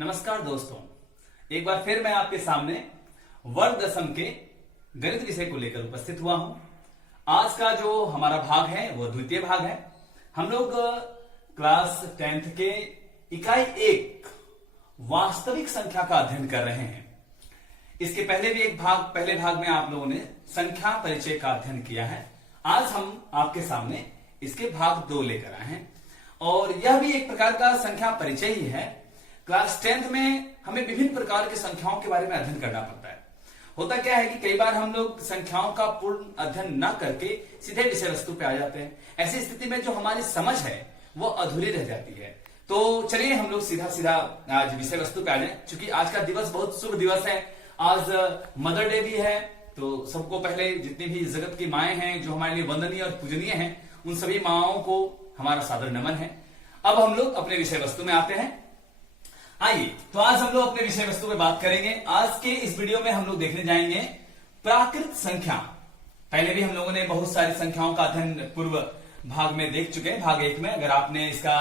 नमस्कार दोस्तों, एक बार फिर मैं आपके सामने वर्ग दशम के गणित विषय को लेकर उपस्थित हुआ हूं। आज का जो हमारा भाग है वो द्वितीय भाग है। हम लोग क्लास 10th के इकाई 1 वास्तविक संख्या का अध्ययन कर रहे हैं। इसके पहले भी पहले भाग में आप लोगों ने संख्या परिचय का अध्ययन किया है। आज हम आपके सामने इसके भाग 2 लेकर आए हैं और यह भी एक प्रकार का संख्या परिचय ही है। क्लास 10th में हमें विभिन्न प्रकार की संख्याओं के बारे में अध्ययन करना पड़ता है। होता क्या है कि कई बार हम लोग संख्याओं का पूर्ण अध्ययन न करके सीधे विषय वस्तु पे आ जाते हैं। ऐसी स्थिति में जो हमारी समझ है वो अधूरी रह जाती है। तो चलिए हम लोग सीधा आज विषय वस्तु पे आ जाए। चूंकि आज का दिवस बहुत शुभ दिवस है, आज मदर डे भी है, तो सबको पहले जितनी भी जगत की माएं हैं जो हमारे लिए वंदनीय और पूजनीय हैं, उन सभी माओं को हमारा सादर नमन है। अब हम लोग अपने विषय वस्तु में आते हैं। आइए, तो आज हम लोग अपने विषय वस्तु पे बात करेंगे। आज के इस वीडियो में हम लोग देखने जाएंगे प्राकृत संख्या। पहले भी हम लोगों ने बहुत सारी संख्याओं का अध्ययन पूर्व भाग में देख चुके हैं, भाग 1 में। अगर आपने इसका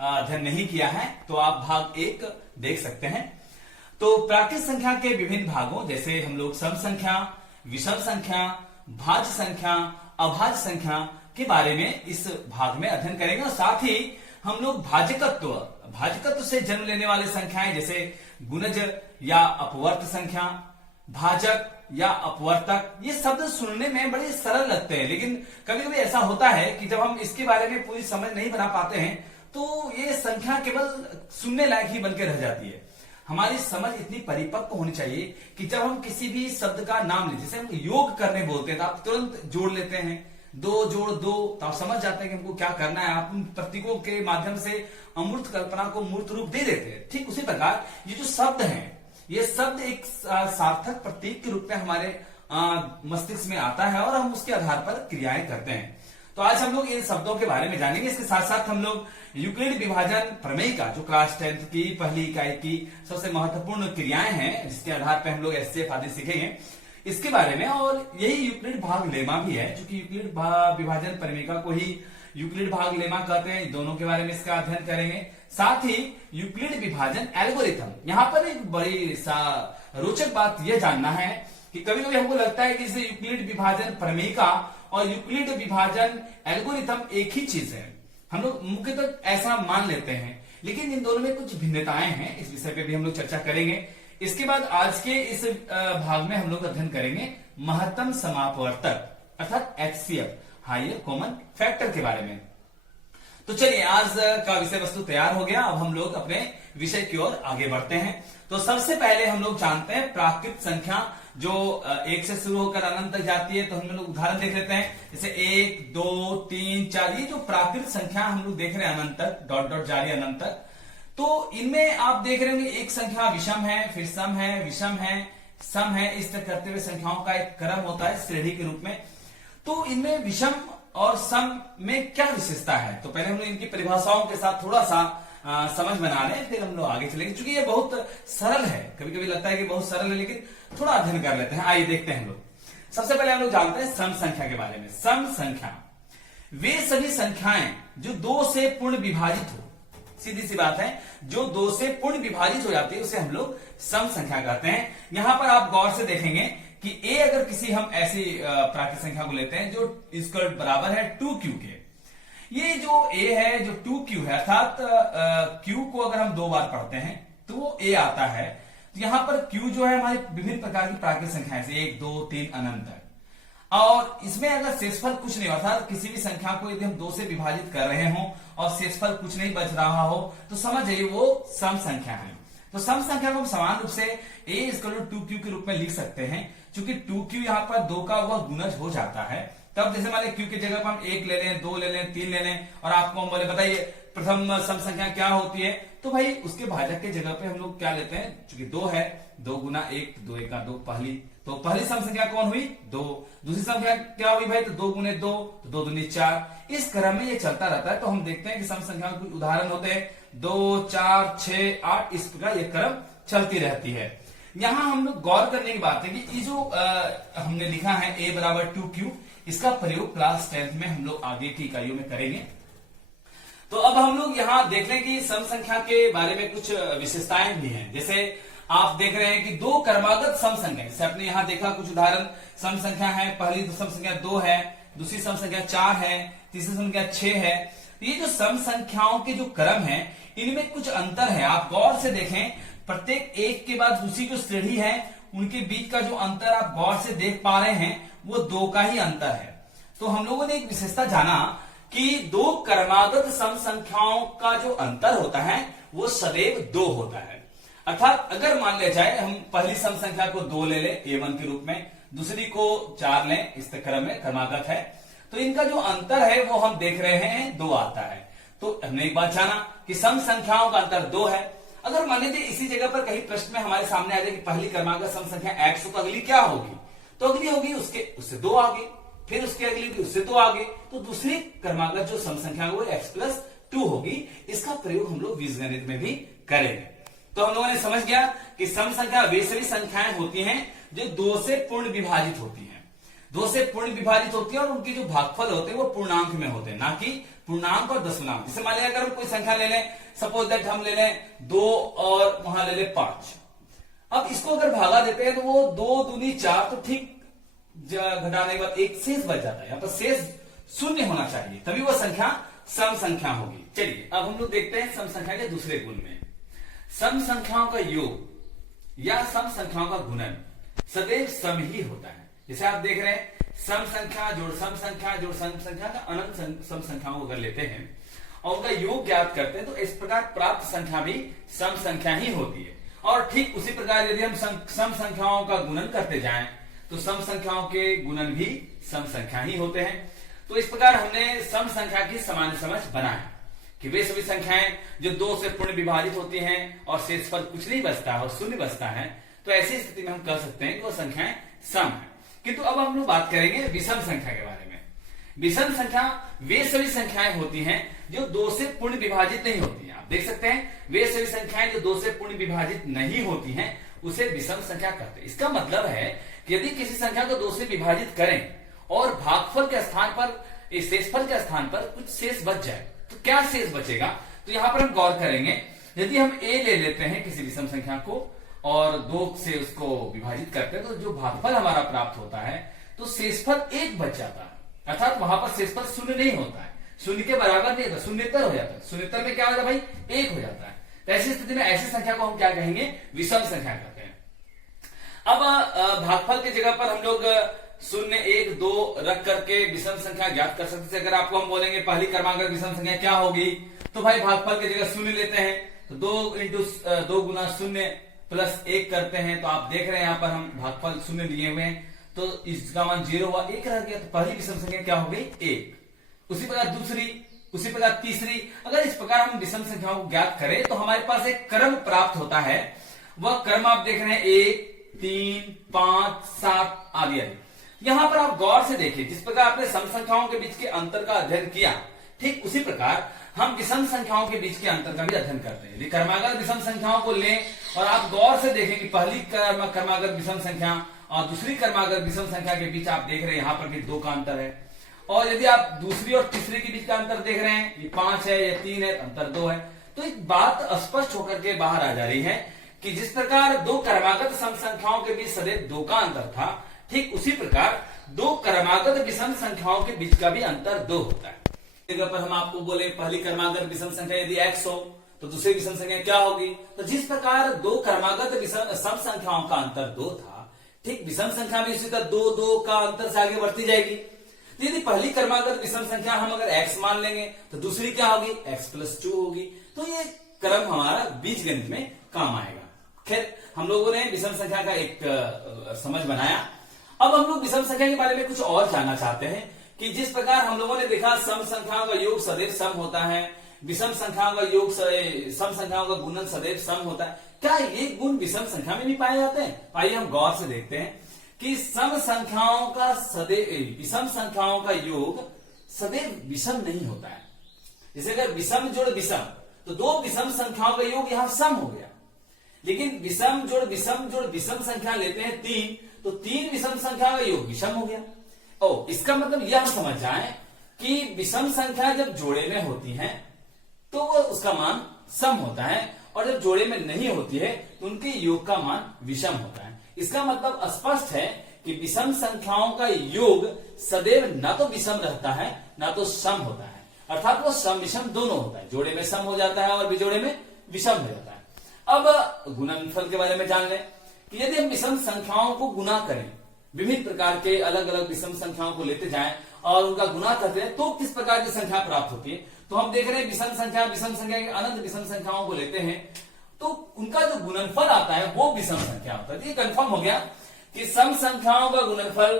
अध्ययन नहीं किया है तो आप भाग 1 देख सकते हैं। तो प्राकृत संख्या के विभिन्न भागों जैसे हम लोग सम संख्या, विषम संख्या, भाज्य संख्या, अभाज्य संख्या के बारे में इस भाग में अध्ययन करेंगे। और साथ ही हम लोग भाजकत्व से जन्म लेने वाले संख्याएं जैसे गुणज या अपवर्त संख्या, भाजक या अपवर्तक, ये शब्द सुनने में बड़े सरल लगते हैं, लेकिन कभी कभी ऐसा होता है कि जब हम इसके बारे में पूरी समझ नहीं बना पाते हैं तो ये संख्या केवल सुनने लायक ही बनकर रह जाती है। हमारी समझ इतनी परिपक्व होनी चाहिए कि जब हम किसी भी शब्द का नाम लें, जैसे हम योग करने बोलते हैं तो आप तुरंत जोड़ लेते हैं, 2 जोड़ 2, तो आप समझ जाते हैं कि हमको क्या करना है। आप उन प्रतीकों के माध्यम से अमूर्त कल्पना को मूर्त रूप दे देते हैं। ठीक उसी प्रकार ये जो शब्द हैं, ये शब्द एक सार्थक प्रतीक के रूप में हमारे मस्तिष्क में आता है और हम उसके आधार पर क्रियाएं करते हैं। तो आज हम लोग इन शब्दों के बारे में जानेंगे। इसके साथ साथ हम लोग यूक्लिड विभाजन प्रमेय का, जो क्लास 10th की पहली इकाई की सबसे महत्वपूर्ण क्रियाएं हैं जिसके आधार पर हम लोग एचसीएफ आदि सीखेंगे, इसके बारे में। और यही यूक्लिड भाग लेमा भी है, क्योंकि यूक्लिड विभाजन परिमेय को ही यूक्लिड भाग लेमा कहते हैं। दोनों के बारे में इसका अध्ययन करेंगे। साथ ही यूक्लिड विभाजन एल्गोरिथम। यहां पर एक बड़ी रोचक बात यह जानना है कि कभी कभी हमको लगता है कि इसे यूक्लिड विभाजन प्रमेयिका और यूक्लिड विभाजन एल्गोरिथम एक ही चीज है। हम लोग मुख्यतः ऐसा मान लेते हैं, लेकिन इन दोनों में कुछ भिन्नताएं हैं। इस विषय पे भी हम लोग चर्चा करेंगे। इसके बाद आज के इस भाग में हम लोग अध्ययन करेंगे महत्तम समापवर्तक अर्थात एचसीएफ, हायर कॉमन फैक्टर के बारे में। तो चलिए, आज का विषय वस्तु तैयार हो गया। अब हम लोग अपने विषय की ओर आगे बढ़ते हैं। तो सबसे पहले हम लोग जानते हैं प्राकृत संख्या जो 1 से शुरू होकर अनंत तक जाती है। तो हम लोग उदाहरण देख लेते हैं, जैसे 1, 2, 3, 4, ये जो प्राकृत संख्या हम लोग देख रहे हैं अनंत तक, डॉट डॉट जारी अनंत तक। तो इनमें आप देख रहे होंगे एक संख्या विषम है, फिर सम है, विषम है, सम है, इस तरह करते हुए संख्याओं का एक क्रम होता है श्रेणी के रूप में। तो इनमें विषम और सम में क्या विशेषता है, तो पहले हम लोग इनकी परिभाषाओं के साथ थोड़ा सा समझ बना लें, फिर हम लोग आगे चलेंगे। क्योंकि ये बहुत सरल है, कभी कभी लगता है कि बहुत सरल है, लेकिन थोड़ा अध्ययन कर लेते हैं। आइए देखते हैं हम लोग। सबसे पहले हम लोग जानते हैं सम संख्या के बारे में। सम संख्या वे सभी संख्याएं जो 2 से पूर्ण विभाजित हो, सीधी सी बात है, जो 2 से पूर्ण विभाजित हो जाती है उसे हम लोग सम संख्या कहते हैं। यहां पर आप गौर से देखेंगे कि a अगर किसी हम ऐसी प्राकृत संख्या को लेते हैं जो इसका बराबर है 2q के, ये जो a है जो 2q है, अर्थात q को अगर हम 2 बार पढ़ते हैं तो वो a आता है। तो यहां पर q जो है हमारी विभिन्न प्रकार की प्राकृत संख्याएं से 1, 2, 3 अनंत है। और इसमें अगर शेषफल कुछ नहीं, अर्थात किसी भी संख्या को यदि हम 2 से विभाजित कर रहे हो और शेषफल कुछ नहीं बच रहा हो तो समझ जाइए वो सम संख्या है। तो सम संख्या को हम समान रूप से a = 2q के रूप में लिख सकते हैं। चूंकि 2q यहां पर 2 का वह गुणज हो जाता है, तब जैसे मान q की जगह पर हम 1 ले लें, 2 ले लें, 3 ले लें, और आपको हम बोले बताइए प्रथम सम संख्या क्या होती है, तो भाई उसके भाजक के जगह पे हम लोग क्या लेते हैं, चूंकि 2 है, 2 गुना 1, 2 1 2, पहली सम संख्या कौन हुई, 2। दूसरी संख्या क्या हुई भाई, तो 2 गुने 2, तो 2 दूनी 4। इस क्रम में ये चलता रहता है। तो हम देखते हैं कि सम संख्या के कुछ उदाहरण होते हैं 2, 4, 6, 8, इस प्रकार ये क्रम चलती रहती है। यहां हम लोग गौर करने की बात है कि ये जो हमने लिखा है a = 2q, इसका प्रयोग क्लास 10th में हम लोग आगे की इकाइयों में करेंगे। तो अब हम लोग यहाँ देख लें कि सम संख्या के बारे में कुछ विशेषताएं भी हैं। जैसे आप देख रहे हैं कि दो क्रमागत सम संख्या, जैसे आपने यहाँ देखा कुछ उदाहरण सम संख्या है, पहली सम संख्या 2 है, दूसरी सम संख्या 4 है, तीसरी संख्या 6 है। ये जो सम संख्याओं के जो क्रम है इनमें कुछ अंतर है। आप गौर से देखें, प्रत्येक एक के बाद दूसरी जो श्रेणी है उनके बीच का जो अंतर आप गौर से देख पा रहे हैं वो 2 का ही अंतर है। तो हम लोगों ने एक विशेषता जाना कि दो क्रमागत सम संख्याओं का जो अंतर होता है वो सदैव 2 होता है। अर्थात अगर मान लिया जाए हम पहली सम संख्या को 2 ले लें a1 के रूप में, दूसरी को 4 लें, इस क्रम में क्रमागत है, तो इनका जो अंतर है वो हम देख रहे हैं 2 आता है। तो हमने एक बात जाना कि सम संख्याओं का अंतर 2 है। अगर मान लीजिए इसी जगह पर कहीं प्रश्न में हमारे सामने आ जाए कि पहली क्रमागत सम संख्या x, तो अगली क्या होगी? तो अगली होगी उससे 2 आगे, फिर उसके अगली भी उससे 2 आगे, तो दूसरी क्रमागत जो सम संख्या वो x+2 होगी। इसका प्रयोग हम लोग बीजगणित में भी करेंगे। तो हम लोगों ने समझ गया कि सम संख्या वे सभी संख्याएं होती हैं जो 2 से पूर्ण विभाजित होती हैं, 2 से पूर्ण विभाजित होती है और उनके जो भागफल होते हैं वो पूर्णांक में होते हैं, ना कि पूर्णांक और दशमलव। जैसे मान लिया अगर हम कोई संख्या ले लें, सपोज दैट हम ले लें 2 और वहां ले लें 5। अब इसको अगर भागा देते हैं तो वो 2 दूनी 4, तो ठीक घटाने के बाद एक शेष बच जाता है। यहाँ पर शेष 0 होना चाहिए, तभी वो संख्या सम संख्या होगी। चलिए अब हम लोग देखते हैं सम संख्या के दूसरे गुण में। सम संख्याओं का योग या सम संख्याओं का गुणन सदैव सम ही होता है। जैसे आप देख रहे हैं सम संख्या जोड़ सम संख्या जोड़ सम संख्या का अनंत सम संख्याओं को अगर लेते हैं और उनका योग ज्ञात करते हैं तो इस प्रकार प्राप्त संख्या भी सम संख्या ही होती है। और ठीक उसी प्रकार यदि हम सम संख्याओं का गुणन करते जाएं तो सम संख्याओं के गुणन भी सम संख्या ही होते हैं। तो इस प्रकार हमने सम संख्या की सामान्य समझ बनाया कि वे सभी संख्याएं जो 2 से पूर्ण विभाजित होती हैं और शेषफल कुछ नहीं बचता है और 0 बचता है, तो ऐसी स्थिति में हम कह सकते हैं कि वो संख्याएं सम है। किंतु अब हम लोग बात करेंगे विषम संख्या के बारे में। विषम संख्या वे सभी संख्याएं होती हैं जो 2 से पूर्ण विभाजित नहीं होती हैं। आप देख सकते हैं वे सभी संख्याएं जो 2 से पूर्ण विभाजित नहीं होती हैं उसे विषम संख्या कहते हैं। इसका मतलब है कि यदि किसी संख्या को 2 से विभाजित करें और भागफल के स्थान पर, शेषफल के स्थान पर कुछ शेष बच जाए, तो क्या शेष बचेगा? तो यहां पर हम गौर करेंगे, यदि हम a ले लेते हैं किसी विषम संख्या को और 2 से उसको विभाजित करते हैं तो जो भागफल हमारा प्राप्त होता है तो शेषफल 1 बच जाता है। अर्थात वहां पर शेषफल 0 नहीं होता है, 0 के बराबर नहीं होता, शून्यतर हो जाता है। शून्यतर में क्या होता है भाई? 1 हो जाता है। तो ऐसी स्थिति में ऐसी संख्या को हम क्या कहेंगे? विषम संख्या कहते हैं। अब भागफल की जगह पर हम लोग 0, 1, 2 रख करके विषम संख्या ज्ञात कर सकते हैं। अगर आपको हम बोलेंगे पहली क्रमांक विषम संख्या क्या होगी, तो भाई भागफल की जगह 0 लेते हैं तो 2 गुना 0 प्लस 1 करते हैं, तो आप देख रहे हैं यहाँ पर हम भागफल 0 लिए हुए हैं तो इसका मान 0 हुआ, 1 रह गया। तो पहली विषम संख्या क्या हो गई? 1। उसी प्रकार दूसरी, उसी प्रकार तीसरी। अगर इस प्रकार हम विषम संख्याओं को ज्ञात करें तो हमारे पास एक क्रम प्राप्त होता है। वह क्रम आप देख रहे हैं 1, 3, 5, 7 आदि आदि। यहां पर आप गौर से देखिए, जिस प्रकार आपने सम संख्याओं के बीच के अंतर का अध्ययन किया, ठीक उसी प्रकार हम विषम संख्याओं के बीच के अंतर का भी अध्ययन करते हैं। यदि क्रमागत विषम संख्याओं को लें और आप गौर से देखें कि पहली क्रमागत विषम संख्या और दूसरी क्रमागत विषम संख्या के बीच आप देख रहे हैं यहां पर भी 2 का अंतर है। और यदि आप दूसरी और तीसरी के बीच का अंतर देख रहे हैं, ये 5 है, ये 3 है, अंतर 2 है। तो एक बात स्पष्ट होकर के बाहर आ जा रही है कि जिस प्रकार 2 क्रमागत सम संख्याओं के बीच सदैव 2 का अंतर था, ठीक उसी प्रकार 2 क्रमागत विषम संख्याओं के बीच का भी अंतर 2 होता है। जगह पर हम आपको बोले पहली क्रमागत विषम संख्या यदि x हो तो दूसरी विषम संख्या क्या होगी? तो जिस प्रकार 2 क्रमागत सम संख्याओं का अंतर 2 था, ठीक विषम संख्या में इसी तरह 2 का अंतर से आगे बढ़ती जाएगी। तो यदि पहली क्रमागत विषम संख्या हम अगर x मान लेंगे तो दूसरी क्या होगी? x+2 होगी। तो ये क्रम हमारा बीजगणित में काम आएगा। खैर हम लोगों ने विषम संख्या का एक समझ बनाया। अब हम लोग विषम संख्या के बारे में कुछ और जानना चाहते हैं कि जिस प्रकार हम लोगों ने देखा सम संख्याओं का योग सदैव सम होता है, विषम संख्याओं का योग सम संख्याओं का गुणन सदैव सम होता है, क्या ये गुण विषम संख्या में भी पाए जाते हैं? आइए हम गौर से देखते हैं कि सम संख्याओं का सदैव विषम संख्याओं का योग सदैव विषम नहीं होता है। जैसे अगर विषम जोड़ विषम तो 2 विषम संख्याओं का योग यहां सम हो गया, लेकिन विषम जोड़ विषम संख्या लेते हैं 3 तो 3 विषम संख्या का योग विषम हो गया। इसका मतलब यह हम समझ जाएं कि विषम संख्या जब जोड़े में होती हैं तो वो उसका मान सम होता है, और जब जोड़े में नहीं होती है तो उनके योग का मान विषम होता है। इसका मतलब स्पष्ट है कि विषम संख्याओं का योग सदैव ना तो विषम रहता है ना तो सम होता है, अर्थात वो सम विषम दोनों होता है, जोड़े में सम हो जाता है और विजोड़े में विषम हो जाता है। अब गुणनफल के बारे में जान लें कि यदि हम विषम संख्याओं को गुना करें, विभिन्न प्रकार के अलग अलग विषम संख्याओं को लेते जाएं और उनका गुना करते हैं तो किस प्रकार की संख्या प्राप्त होती है। तो हम देख रहे हैं विषम संख्या के अनंत विषम संख्याओं को लेते हैं तो उनका जो गुणनफल आता है वो विषम संख्या होता है। ये कंफर्म हो गया कि सम संख्याओं का गुणनफल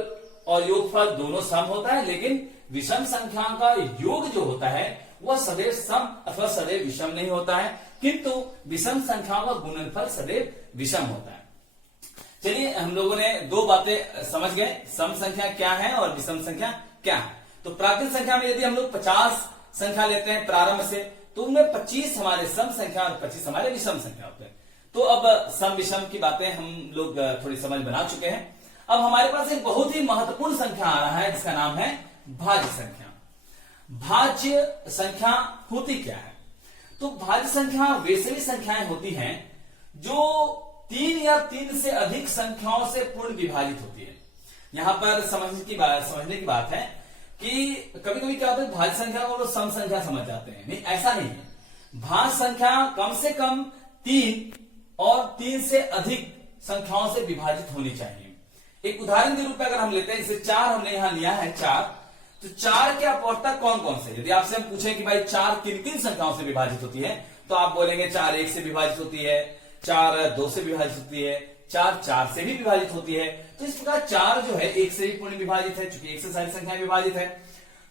और योगफल दोनों सम होता है, लेकिन विषम संख्याओं का योग जो होता है वह सदैव सम अथवा सदैव विषम नहीं होता है, किंतु विषम संख्याओं का गुणनफल सदैव विषम होता है। चलिए, हम लोगों ने दो बातें समझ गए, सम संख्या क्या है और विषम संख्या क्या है। तो प्राकृत संख्या में यदि हम लोग 50 संख्या लेते हैं प्रारंभ से, तो उनमें 25 हमारे सम संख्या और 25 हमारे विषम संख्या होते हैं। तो अब सम विषम की बातें हम लोग थोड़ी समझ बना चुके हैं। अब हमारे पास एक बहुत ही महत्वपूर्ण संख्या आ रहा है जिसका नाम है भाज्य संख्या। भाज्य संख्या होती क्या है? तो भाज्य संख्या वे सभी संख्याएं होती हैं जो 3 या 3 से अधिक संख्याओं से पूर्ण विभाजित होती है। यहां पर समझने की बात है कि कभी कभी क्या होता है, भाज्य संख्या को लोग सम संख्या समझ जाते हैं, नहीं, ऐसा नहीं है। भाज्य संख्या कम से कम 3 और 3 से अधिक संख्याओं से विभाजित होनी चाहिए। एक उदाहरण के रूप में अगर हम लेते हैं, जैसे 4 हमने यहां लिया है 4, तो 4 के अपवर्तक कौन कौन से? यदि आपसे हम पूछें कि भाई 4 किन संख्याओं से विभाजित होती है, तो आप बोलेंगे 4 1 से विभाजित होती है, 4 2 से विभाजित होती है, 4 4 से भी विभाजित होती है। तो इस प्रकार 4 जो है 1 से भी पूर्ण विभाजित है, चूंकि 1 से सारी संख्याएं विभाजित है,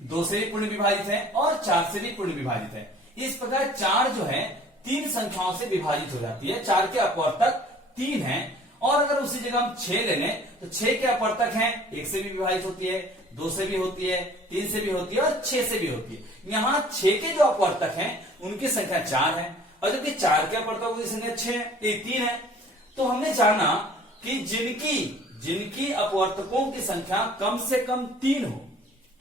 2 से भी पूर्ण विभाजित है और 4 से भी पूर्ण विभाजित है। इस प्रकार 4 जो है 3 संख्याओं से विभाजित हो जाती है। 4 के अपवर्तक 3 है, और अगर उसी जगह हम 6 ले लें तो 6 के अपवर्तक हैं, 1 से भी विभाजित होती है, 2 से भी होती है, 3 से भी होती है और 6 से भी होती है। यहां 6 के जो अपवर्तक हैं उनकी संख्या 4 है, और जबकि 4 के अपवर्तकों की संख्या 3 है। तो हमने जाना कि जिनकी अपवर्तकों की संख्या कम से कम 3 हो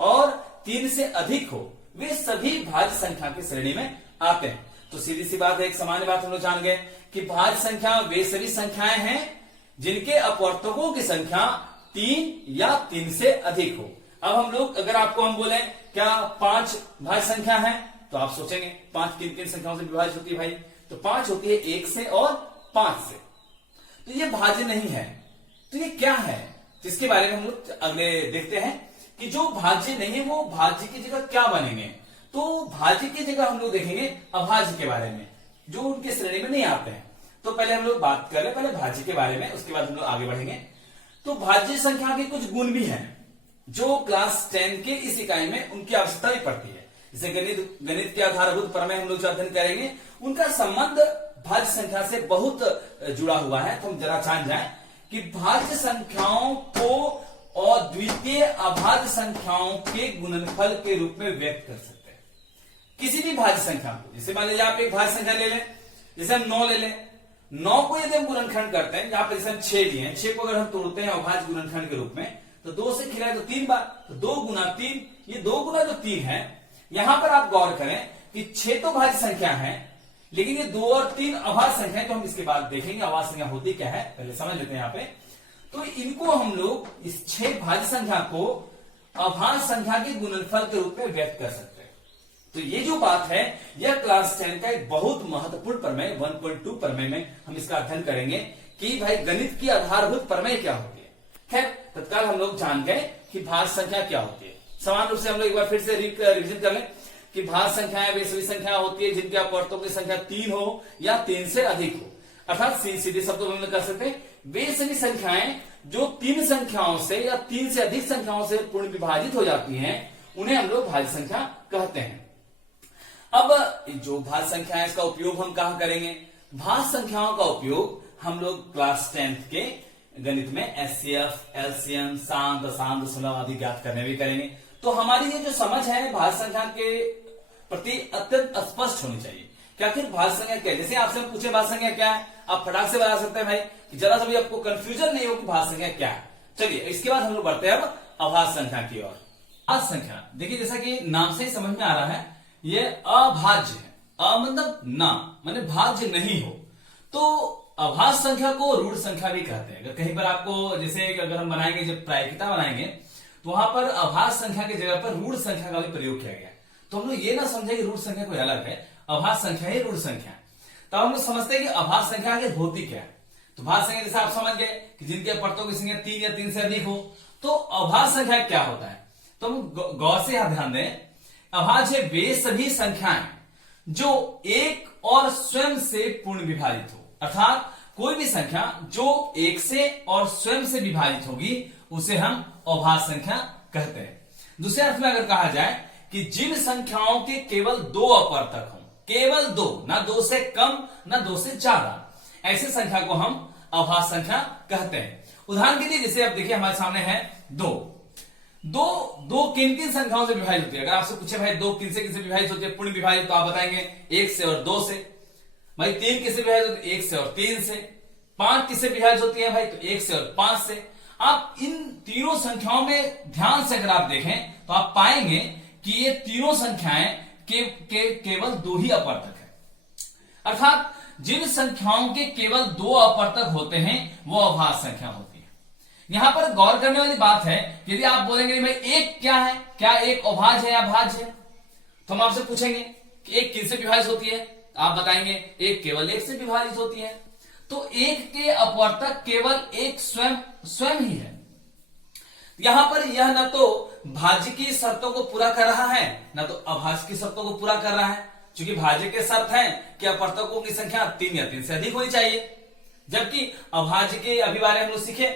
और 3 से अधिक हो, वे सभी भाज्य संख्या की श्रेणी में आते हैं। तो सीधी सी बात है, एक सामान्य बात हम लोग जान गए कि भाज्य संख्या वे सभी संख्याएं हैं जिनके अपवर्तकों की संख्या 3 या 3 से अधिक हो। अब हम लोग, अगर आपको हम बोले क्या 5 भाज्य संख्या है, तो आप सोचेंगे 5 किन संख्याओं से विभाजित होती है भाई? तो 5 होती है 1 से और 5 से। तो ये भाज्य नहीं है, तो ये क्या है? जिसके बारे में हम लोग अगले देखते हैं कि जो भाज्य नहीं है वो भाज्य की जगह क्या बनेंगे। तो भाज्य की जगह हम लोग देखेंगे अभाज्य के बारे में, जो उनके श्रेणी में नहीं आते हैं। तो पहले हम लोग बात कर रहे, पहले भाज्य के बारे में, उसके बाद हम लोग आगे बढ़ेंगे। तो भाज्य संख्या के कुछ गुण भी हैं जो क्लास 10 के इस इकाई में उनकी आवश्यकता भी पड़ती है। जैसे गणित के आधारभूत प्रमेय हम लोग जो अध्ययन करेंगे, उनका संबंध भाज्य संख्या से बहुत जुड़ा हुआ है। तो हम जरा जान जाएं कि भाज्य संख्याओं को अद्वितीय अभाज्य संख्याओं के गुणनफल के रूप में व्यक्त कर सकते हैं। किसी भी भाज्य संख्या को, जैसे मान लीजिए आप एक भाज्य संख्या ले लें, जैसे हम 9 ले लें, 9 को यदि हम गुणनखंड करते हैं, जहां पर जैसे हम 6 लिए हैं, 6 को अगर हम तोड़ते हैं अभाज्य गुणनखंड के रूप में, तो 2 से खिलाए तो 3 बार, तो 2 गुना 3, ये 2 गुना जो 3 है, यहां पर आप गौर करें कि 6 तो भाज्य संख्या है, लेकिन ये 2 और 3 अभाज्य संख्या, तो हम इसके बाद देखेंगे अभाज्य संख्या होती क्या है, पहले समझ लेते हैं यहाँ पे। तो इनको हम लोग, इस 6 भाज्य संख्या को अभाज्य संख्या के गुणनफल के रूप में व्यक्त कर सकते हैं। तो ये जो बात है, यह क्लास 10 का एक बहुत महत्वपूर्ण प्रमेय 1.2 प्रमेय में हम इसका अध्ययन करेंगे कि भाई गणित की आधारभूत प्रमेय क्या होती है। खैर, तत्काल हम लोग जान गए कि भाज्य संख्या क्या होती है। समान रूप से हम लोग एक बार फिर से रिविजन कर लें कि भाज्य संख्याएं वे सभी संख्या होती है जिनके अपवर्तकों की संख्या 3 हो या 3 से अधिक हो। अर्थात सीधे शब्दों में कर सकते हैं, वे सभी संख्याएं जो 3 संख्याओं से या 3 से अधिक संख्याओं से पूर्ण विभाजित हो जाती हैं, उन्हें हम लोग भाज्य संख्या कहते हैं। अब जो भाज्य संख्या है, इसका उपयोग हम कहां करेंगे? भाज्य संख्याओं का उपयोग हम लोग क्लास 10 के गणित में एचसीएफ, एलसीएम, सांद, दशांश, दशमलव आदि ज्ञात करने भी करेंगे। तो हमारी ये जो समझ है भाज्य संख्या के प्रति अत्यंत स्पष्ट होनी चाहिए कि आखिर भाज्य संख्या क्या है। जैसे आपसे हम पूछे भाज्य संख्या क्या है, आप फटाक से बता सकते हैं भाई, कि जरा सा भी आपको कंफ्यूजन नहीं हो कि भाज्य संख्या क्या है। चलिए, इसके बाद हम लोग बढ़ते हैं अब अभाज्य संख्या की ओर। भाज्य संख्या देखिए, जैसा कि नाम से ही समझ में आ रहा है, ये अभाज्य है। मतलब ना माने भाज्य नहीं हो, तो अभाज्य संख्या को रूढ़ संख्या भी कहते हैं। अगर कहीं पर आपको जैसे अगर हम बनाएंगे, जब प्रायिकता बनाएंगे तो वहां पर अभाज्य संख्या की जगह पर रूढ़ संख्या का भी प्रयोग किया गया। तो हम लोग ये ना समझे कि रूढ़ संख्या कोई अलग है, अभाज्य संख्या ही रूढ़ संख्या। तो हम लोग समझते हैं कि अभाज्य संख्या आगे होती क्या है। तो भाज्य संख्या जैसे आप समझ गए कि जिनके अपवर्तकों की संख्या 3 या 3 से अधिक हो, तो अभाज्य संख्या क्या होता है। तो हम गौर से यहां ध्यान दें, अभाज्य वे सभी संख्याएं जो एक और स्वयं से पूर्ण विभाजित हो, अर्थात कोई भी संख्या जो एक से और स्वयं से विभाजित होगी उसे हम अभाज्य संख्या कहते हैं। दूसरे अर्थ में अगर कहा जाए कि जिन संख्याओं के केवल 2 अपवर्तक हों, केवल 2, ना 2 से कम ना 2 से ज्यादा, ऐसे संख्या को हम अभाज्य संख्या कहते हैं। उदाहरण के लिए जैसे अब देखिए हमारे सामने है 2 किन किन संख्याओं से विभाजित होती है। अगर आपसे पूछे भाई 2 किन से विभाजित होती है, पूर्ण विभाजित, तो आप बताएंगे 1 से और 2 से। भाई 3 किससे विभाजित होती है, 1 से और 3 से। 5 किससे विभाजित होती है भाई, तो 1 से और 5 से। आप इन तीनों संख्याओं में ध्यान से अगर आप देखें तो आप पाएंगे कि ये तीनों संख्याएं केवल 2 ही अपवर्तक है, अर्थात जिन संख्याओं के केवल 2 अपवर्तक होते हैं वो अभाज्य संख्या होती है। यहां पर गौर करने वाली बात है, यदि आप बोलेंगे भाई एक क्या है, क्या एक अभाज्य है या भाज्य है, तो हम आपसे पूछेंगे कि एक किन से विभाजित होती है, आप बताएंगे एक केवल 1 से विभाजित होती है। तो एक के अपवर्तक केवल एक स्वयं ही है। यहां पर यह न तो भाज्य की शर्तों को पूरा कर रहा है, न तो अभाज्य की शर्तों को पूरा कर रहा है, क्योंकि भाज्य के शर्त है कि अपवर्तकों की संख्या 3 या 3 से अधिक होनी चाहिए, जबकि अभाज्य के अभी बारे हम लोग सीखे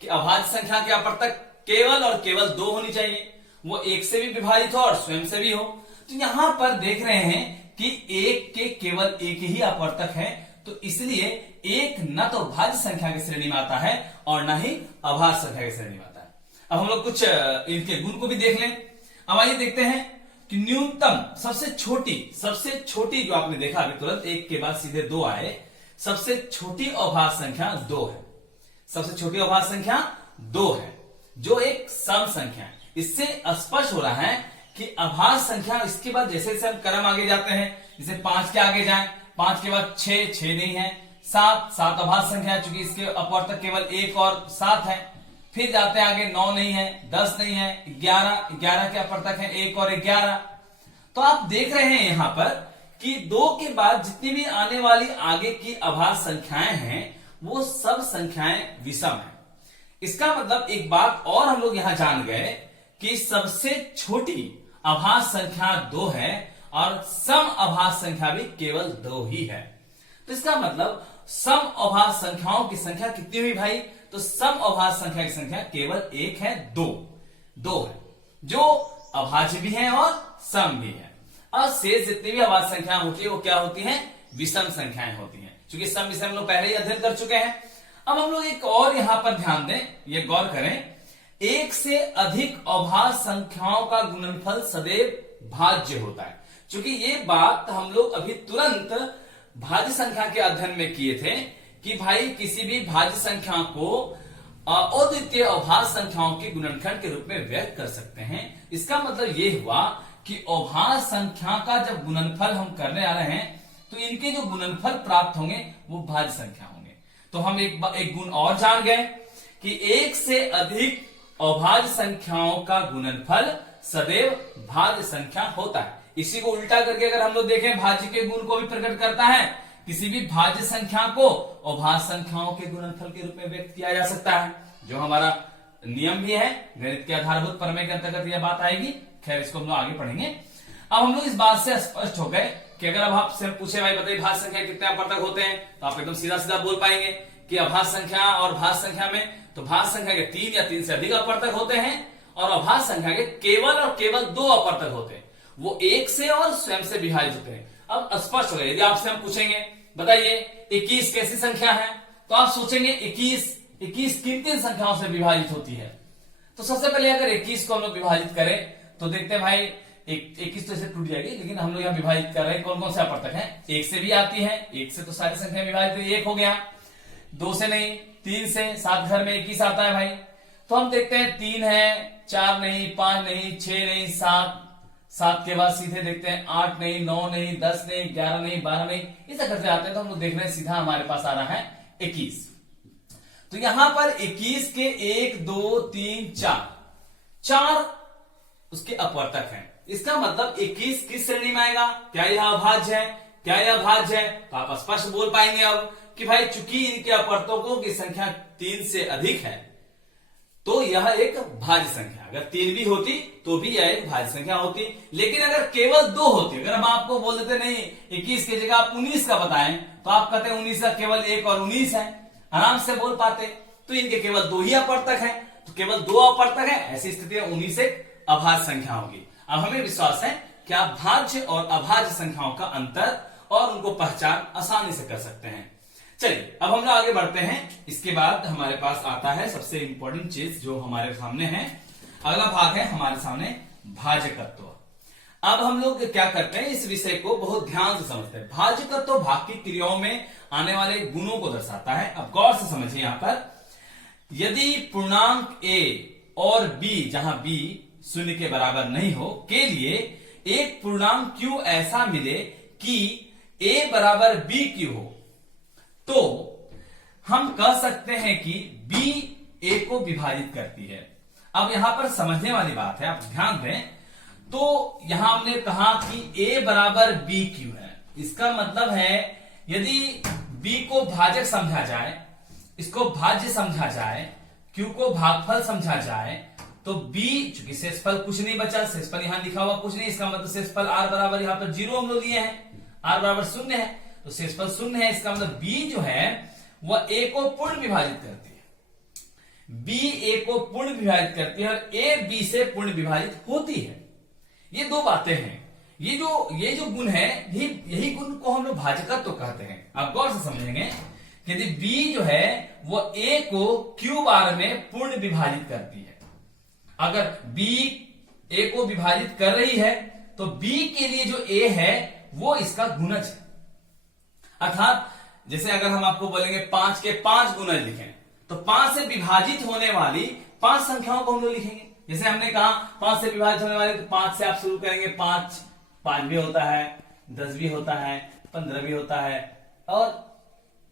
कि अभाज्य संख्या के अपवर्तक केवल और केवल 2 होनी चाहिए, वो 1 से भी विभाजित हो और स्वयं से भी हो। तो यहां पर देख रहे हैं कि एक के केवल एक ही अपवर्तक है, तो इसलिए एक न तो भाज्य संख्या की श्रेणी में आता है और न ही अभाज्य संख्या की श्रेणी में आता है। अब हम लोग कुछ इनके गुण को भी देख लें। अब आइए देखते हैं कि न्यूनतम सबसे छोटी जो आपने देखा अभी तुरंत एक के बाद सीधे 2 आए, सबसे छोटी अभाज्य संख्या 2 है। सबसे छोटी अभाज्य संख्या 2 है, जो एक सम संख्या है। इससे स्पष्ट हो रहा है कि अभाज्य संख्या, इसके बाद जैसे जैसे हम क्रम आगे जाते हैं, जैसे 5 के आगे जाएं, 5 के बाद 6 नहीं है, 7 अभाज्य संख्या है चूंकि इसके अपवर्तक केवल 1 और 7 है। फिर जाते हैं आगे 9 नहीं है, 10 नहीं है, 11 के अपवर्तक है 1 और 11। तो आप देख रहे हैं यहां पर कि 2 के बाद जितनी भी आने वाली आगे की अभाज्य संख्याएं हैं वो सब संख्याएं विषम हैं। इसका मतलब एक बात और हम लोग यहां जान गए कि सबसे छोटी अभाज्य संख्या 2 है और सम अभाज्य संख्या भी केवल 2 ही है। तो इसका मतलब सम अभाज्य संख्याओं की संख्या कितनी हुई भाई, तो सम अभाज्य संख्या की संख्या केवल 1 है, 2 है, जो अभाज्य भी है और सम भी है। और शेष जितनी भी अभाज्य संख्या होती है वो क्या होती है, विषम संख्याएं होती हैं, क्योंकि सम विषम हम लोग पहले ही अध्ययन कर चुके हैं। अब हम लोग एक और यहां पर ध्यान दें, ये गौर करें, एक से अधिक अभाज्य संख्याओं का गुणनफल सदैव भाज्य होता है। क्योंकि ये बात हम लोग अभी तुरंत भाज्य संख्या के अध्ययन में किए थे कि भाई किसी भी भाज्य संख्या को अद्वितीय अभाज्य संख्याओं के गुणनखंड के रूप में व्यक्त कर सकते हैं। इसका मतलब ये हुआ कि अभाज्य संख्या का जब गुणनफल हम करने आ रहे हैं तो इनके जो गुणनफल प्राप्त होंगे वो भाज्य संख्या होंगे। तो हम एक गुण और जान गए कि एक से अधिक अभाज्य संख्याओं का गुणनफल सदैव भाज्य संख्या होता है। इसी को उल्टा करके अगर हम लोग देखें, भाज्य के गुण को भी प्रकट करता है। किसी भी भाज्य संख्या को अभाज्य संख्याओं के गुणनफल के रूप में व्यक्त किया जा सकता है, जो हमारा नियम भी है, गणित के आधारभूत प्रमेय के अंतर्गत यह बात आएगी। खैर इसको हम लोग आगे पढ़ेंगे। अब हम लोग इस बात से स्पष्ट हो गए कि अगर अब आपसे पूछे भाई बताइए भाज्य संख्या कितने अपवर्तक होते हैं, तो आप एकदम सीधा सीधा बोल पाएंगे कि अभाज्य संख्या और भाज्य संख्या में, तो भाज्य संख्या के 3 या 3 से अधिक अपवर्तक होते हैं और अभाज्य संख्या के केवल और केवल 2 अपवर्तक होते हैं, वो 1 से और स्वयं से विभाजित होते हैं। अब स्पष्ट हो गया। यदि आपसे हम पूछेंगे बताइए 21 कैसी संख्या है, तो आप सोचेंगे 21 किन किन संख्याओं से विभाजित होती है। तो सबसे पहले अगर 21 को हम लोग विभाजित करें तो देखते हैं भाई 21 तो इसे टूट जाएगी, लेकिन हम लोग यहाँ विभाजित कर रहे हैं कौन कौन से अपवर्तक हैं। 1 से भी आती है, 1 से तो सारी संख्या विभाजित, 1 हो गया। 2 से नहीं, 3 से, 7 घर में 21 आता है भाई। तो हम देखते हैं 3 है, 4 नहीं, 5 नहीं, 6 नहीं, 7 7 के बाद सीधे देखते हैं 8 नहीं, 9 नहीं, 10 नहीं, 11 नहीं, 12 नहीं, इस तरह से आते हैं तो हम लोग देख रहे हैं सीधा हमारे पास आ रहा है 21। तो यहां पर 21 के 1 2 3 4 उसके अपवर्तक हैं। इसका मतलब 21 किस श्रेणी में आएगा? क्या यह अभाज्य है? क्या यह भाज्य है? तो आप स्पष्ट बोल पाएंगे अब कि भाई चूंकि इनके अपवर्तकों की संख्या 3 से अधिक है तो यह एक भाज्य संख्या, अगर 3 भी होती तो भी यह एक भाज्य संख्या होती। लेकिन अगर केवल 2 होती, अगर हम आपको बोल देते नहीं 21 की जगह आप 19 का बताएं तो आप कहते हैं 19 का केवल 1 और 19 है, आराम से बोल पाते। तो इनके केवल 2 ही अपवर्तक है, तो केवल 2 अपवर्तक है, ऐसी स्थिति में 19 एक अभाज्य संख्या होगी। अब हमें विश्वास है कि आप भाज्य और अभाज्य संख्याओं का अंतर और उनको पहचान आसानी से कर सकते हैं। चलिए अब हम लोग आगे बढ़ते हैं। इसके बाद हमारे पास आता है सबसे इंपॉर्टेंट चीज जो हमारे सामने है, अगला भाग है हमारे सामने भाजकत्व। अब हम लोग क्या करते हैं, इस विषय को बहुत ध्यान से समझते हैं। भाजकत्व भाग की क्रियाओं में आने वाले गुणों को दर्शाता है। अब गौर से समझिए, यहां पर यदि पूर्णांक a और b, जहां b 0 के बराबर नहीं हो, के लिए एक पूर्णांक q ऐसा मिले कि a बराबर b q हो, तो हम कह सकते हैं कि b a को विभाजित करती है। अब यहां पर समझने वाली बात है, आप ध्यान दें। तो यहां हमने कहा कि a बराबर b q है। इसका मतलब है यदि b को भाजक समझा जाए, इसको भाज्य समझा जाए, q को भागफल समझा जाए, तो b, चूंकि शेषफल कुछ नहीं बचा, शेषफल यहां लिखा हुआ कुछ नहीं, इसका मतलब शेषफल r बराबर यहां पर 0 हम लोग लिए हैं, r बराबर 0 है, तो शेषफल 0 है। इसका मतलब b जो है वह a को पूर्ण विभाजित करती है, b a को पूर्ण विभाजित करती है और a b से पूर्ण विभाजित होती है। ये दो बातें हैं। ये जो गुण है, यही गुण को हम लोग भाजकत्व कहते हैं। आप गौर से समझेंगे, यदि b जो है वो a को q बार में पूर्ण विभाजित करती है, अगर b a को विभाजित कर रही है तो b के लिए जो a है वो इसका गुणज है। अर्थात जैसे अगर हम आपको बोलेंगे 5 के 5 गुणज लिखें, तो 5 से विभाजित होने वाली 5 संख्याओं को हम लोग लिखेंगे। जैसे हमने कहा 5 से विभाजित होने वाली, तो 5 से आप शुरू करेंगे, 5 भी होता है, 10 भी होता है, 15 भी होता है और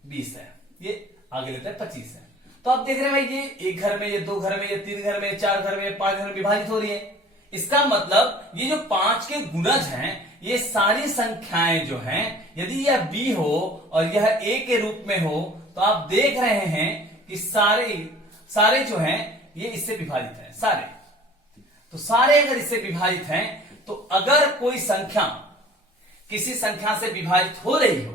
20 है, ये आगे लेता है 25 है। तो आप देख रहे हैं भाई, ये एक घर में, ये 2 घर में, ये 3 घर में, 4 घर में, 5 घर में विभाजित हो रही है। इसका मतलब ये जो 5 के गुणज हैं, ये सारी संख्याएं जो हैं, यदि यह b हो और यह a के रूप में हो, तो आप देख रहे हैं कि सारे जो हैं ये इससे विभाजित हैं, सारे। तो सारे अगर इससे विभाजित हैं, तो अगर कोई संख्या किसी संख्या से विभाजित हो रही हो,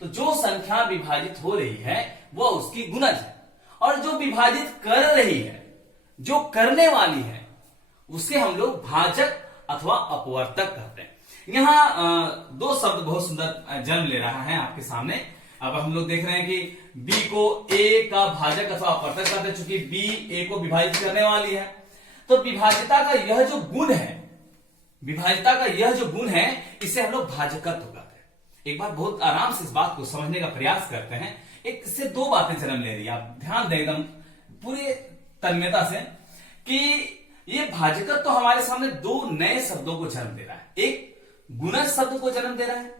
तो जो संख्या विभाजित हो रही है वह उसकी गुणज है, और जो विभाजित कर रही है, जो करने वाली है, उसे हम लोग भाजक अथवा अपवर्तक कहते हैं। यहां 2 शब्द बहुत सुंदर जन्म ले रहा है आपके सामने। अब हम लोग देख रहे हैं कि b को a का भाजक अथवा अपवर्तक कहते हैं, चूंकि b a को विभाजित करने वाली है। तो विभाजिता का यह जो गुण है, विभाजिता का यह जो गुण है, इसे हम लोग भाजकत्व कहते हैं। एक बार बहुत आराम से इस बात को समझने का प्रयास करते हैं। एक इससे 2 बातें जन्म ले रही है, आप ध्यान दें एकदम पूरे तन्मयता से, कि ये भाजकत्व तो हमारे सामने 2 नए शब्दों को जन्म दे रहा है। एक गुणज शब्द को जन्म दे रहा है,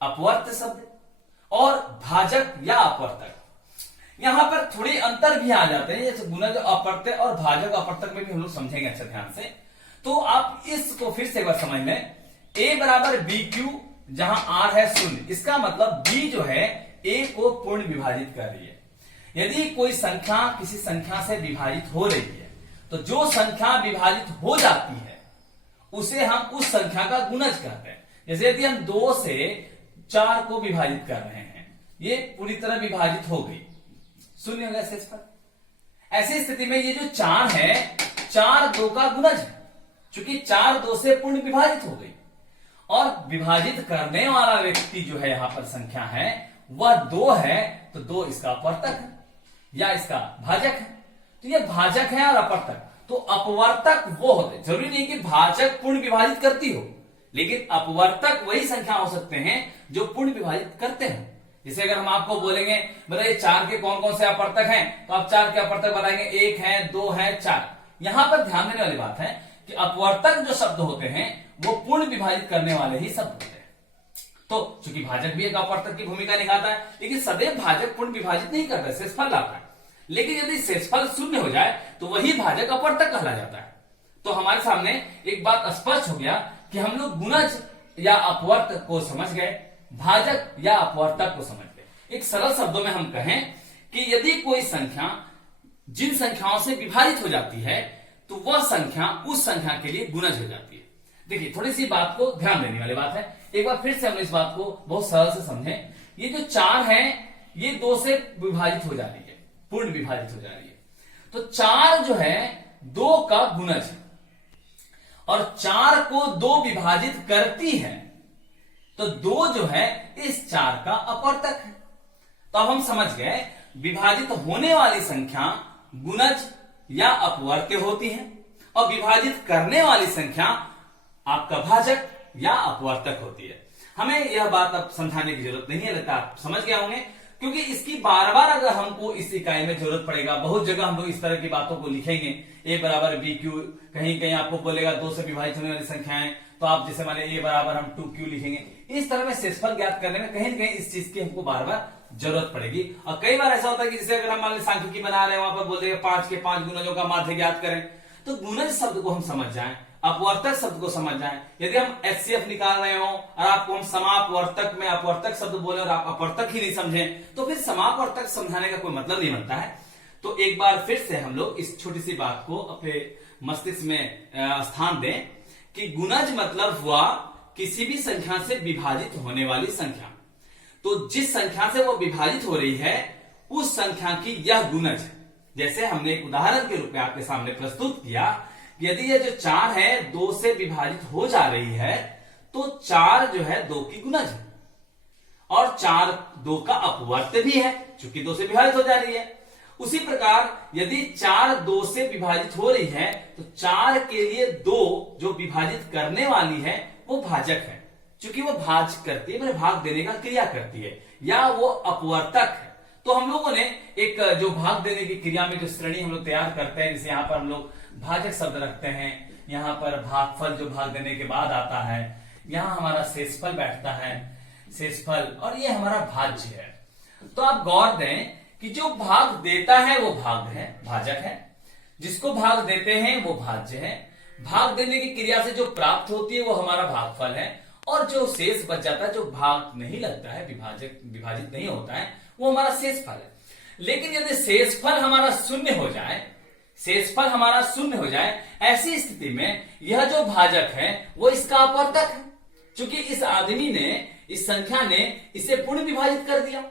अपवर्त शब्द, और भाजक या अपवर्तक। यहां पर थोड़ी अंतर भी आ जाते हैं, जैसे गुणज अपवर्तक और भाजक अपवर्तक में भी हम लोग समझेंगे अच्छा ध्यान से। तो आप इसको फिर से एक बार समझ लें, a बराबर बी क्यू, जहां r है 0, इसका मतलब b जो है a को पूर्ण विभाजित कर रही है। यदि कोई संख्या किसी संख्या से विभाजित हो रही है, तो जो संख्या विभाजित हो जाती है उसे हम उस संख्या का गुणज कहते हैं। जैसे यदि हम 2 से 4 को विभाजित कर रहे हैं, ये पूरी तरह विभाजित हो गई, 0 हो गया शेष पर। ऐसी स्थिति में ये जो 4 है, 4 2 का गुणज है, क्योंकि 4 2 से पूर्ण विभाजित हो गई, और विभाजित करने वाला व्यक्ति जो है यहां पर संख्या है वह 2 है, तो 2 इसका अपवर्तक है या इसका भाजक है। तो ये भाजक है और अपवर्तक। तो अपवर्तक वो होते, जरूरी नहीं कि भाजक पूर्ण विभाजित करती हो, लेकिन अपवर्तक वही संख्या हो सकते हैं जो पूर्ण विभाजित करते हैं। जैसे अगर हम आपको बोलेंगे बताइए 4 के कौन कौन से अपवर्तक हैं, तो आप 4 के अपवर्तक बताएंगे, 1 है, 2 है, 4। यहां पर ध्यान देने वाली बात है कि अपवर्तक जो शब्द होते हैं वो पूर्ण विभाजित करने वाले ही शब्द होते हैं। तो चूंकि भाजक भी एक अपवर्तक की भूमिका निभाता है, लेकिन सदैव भाजक पूर्ण विभाजित नहीं करता, शेषफल लाता है। लेकिन यदि शेषफल शून्य हो जाए तो वही भाजक अपवर्तक कहला जाता है। तो हमारे सामने एक बात स्पष्ट हो गया कि हम लोग गुणज या अपवर्तक को समझ गए, भाजक या अपवर्तक को समझ गए। एक सरल शब्दों में हम कहें कि यदि कोई संख्या जिन संख्याओं से विभाजित हो जाती है तो वह संख्या उस संख्या के लिए गुणज हो जाती है। देखिए, थोड़ी सी बात को ध्यान देने वाली बात है। एक बार फिर से हम इस बात को बहुत सरल से समझें। ये जो 4 है ये 2 से विभाजित हो जा रही है, पूर्ण विभाजित हो जा रही है। तो 4 जो है 2 का गुणज है और 4 को 2 विभाजित करती है, तो 2 जो है इस 4 का अपवर्तक है। तो अब हम समझ गए विभाजित होने वाली संख्या गुणज या अपवर्त्य होती है और विभाजित करने वाली संख्या आपका भाजक या अपवर्तक होती है। हमें यह बात अब समझाने की जरूरत नहीं है, लगता है आप समझ गए होंगे, क्योंकि इसकी बार बार अगर हमको इस इकाई में जरूरत पड़ेगा, बहुत जगह हम लोग इस तरह की बातों को लिखेंगे, a बराबर बी क्यू, कहीं कहीं आपको बोलेगा 2 से विभाजित होने वाली संख्याएं, तो आप जैसे माने a बराबर हम 2q लिखेंगे। इस तरह में शेषफल ज्ञात करने में कहीं ना कहीं इस चीज की हमको बार बार जरूरत पड़ेगी। और कई बार ऐसा होता है कि जैसे अगर हम मान लीजिए सांख्यिकी बना रहे हैं, वहां पर बोल देगा 5 के 5 गुणजों का माध्य ज्ञात करें, तो गुणज शब्द को हम समझ जाएं, अपवर्तक शब्द को समझ जाएं। यदि हम HCF निकाल रहे हो और आपको हम समापवर्तक में अपवर्तक शब्द बोले और आप अपवर्तक ही नहीं समझें, तो फिर समापवर्तक समझाने का कोई मतलब नहीं बनता है। तो एक बार फिर से हम लोग इस छोटी सी बात को अपने मस्तिष्क में स्थान दें कि गुणज मतलब हुआ किसी भी संख्या से विभाजित होने वाली संख्या। तो जिस संख्या से वो विभाजित हो रही है उस संख्या की यह गुणज है। जैसे हमने एक उदाहरण के रूप में आपके सामने प्रस्तुत किया, यदि ये जो 4 है 2 से विभाजित हो जा रही है तो 4 जो है 2 की गुणज है और 4 2 का अपवर्त्य भी है, चूंकि 2 से विभाजित हो जा रही है। उसी प्रकार यदि 4 2 से विभाजित हो रही है तो 4 के लिए 2 जो विभाजित करने वाली है वो भाजक है, चूंकि वो भाज करती है, मतलब भाग देने का क्रिया करती है, या वो अपवर्तक है। तो हम लोगों ने एक जो भाग देने की क्रिया में जो श्रेणी हम लोग तैयार करते हैं, जैसे यहाँ पर हम लोग भाजक शब्द रखते हैं, यहाँ पर भागफल जो भाग देने के बाद आता है, यहाँ हमारा शेषफल बैठता है, शेषफल, और ये हमारा भाज्य है। तो आप गौर दें कि जो भाग देता है वो भाग है, भाजक है, जिसको भाग देते हैं वो भाज्य है, भाग देने की क्रिया से जो प्राप्त होती है वो हमारा भागफल है, और जो शेष बच जाता है, जो भाग नहीं लगता है, विभाजित नहीं होता है, वो हमारा शेषफल है। लेकिन यदि शेषफल हमारा शून्य हो जाए, शेषफल हमारा शून्य हो जाए, ऐसी स्थिति में यह जो भाजक है वो इसका अपवर्तक है, क्योंकि इस आदमी ने, इस संख्या ने इसे पूर्ण विभाजित कर दिया।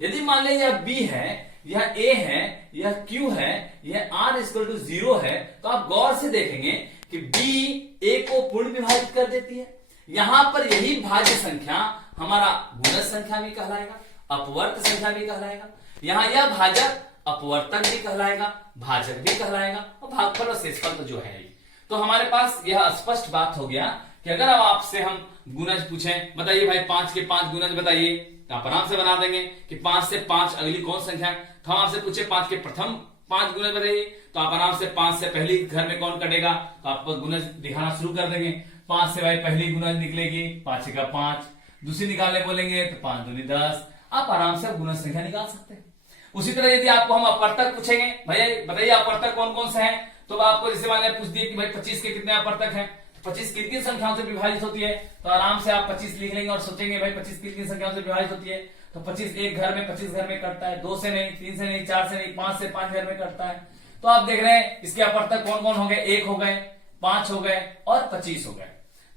यदि मान लें यह b है, यह a है, यह q है, यह r=0 है, तो आप गौर से देखेंगे कि b a को पूर्ण विभाजित कर देती है। यहां पर यही भाज्य संख्या हमारा गुणज संख्या भी कहलाएगा, अपवर्त संख्या भी कहलाएगा। यहां यह भाजक अपवर्तक भी कहलाएगा, भाजक भी कहलाएगा, और भागफल और शेषफल तो जो है ही। तो हमारे पास यह स्पष्ट बात हो गया कि अगर अब आपसे हम गुणज पूछें, बताइए भाई 5 के 5 गुणज बताइए, तो आप आराम से बना देंगे कि 5 से 5 अगली कौन संख्या है। तो हम आपसे पूछे 5 के प्रथम 5 गुणज बताइए, तो आप आराम से 5 से पहली घर में कौन कटेगा, तो आप गुणज दिखाना शुरू कर देंगे। 5 से भाई पहली गुणज निकलेगी 5 का 5, दूसरी निकालने बोलेंगे तो 5 दूनी 10, आप आराम से गुणज संख्या निकाल सकते हैं। उसी तरह यदि आपको हम अपवर्तक पूछेंगे, भैया बताइए अपवर्तक कौन कौन से हैं, तो आपको जैसे मान पूछ दिए कि भाई 25 के कितने अपवर्तक हैं, 25 किन किन संख्याओं से विभाजित होती है, तो आराम से आप 25 लिख लेंगे और सोचेंगे भाई 25 किन किन संख्याओं से विभाजित होती है। तो 25 एक घर में 25 घर में कटता है, 2 से नहीं, 3 से नहीं, 4 से नहीं, 5 से 5 घर में कटता है। तो आप देख रहे हैं इसके अपवर्तक कौन कौन हो गए, 1 हो गए, 5 हो गए और 25 हो गए।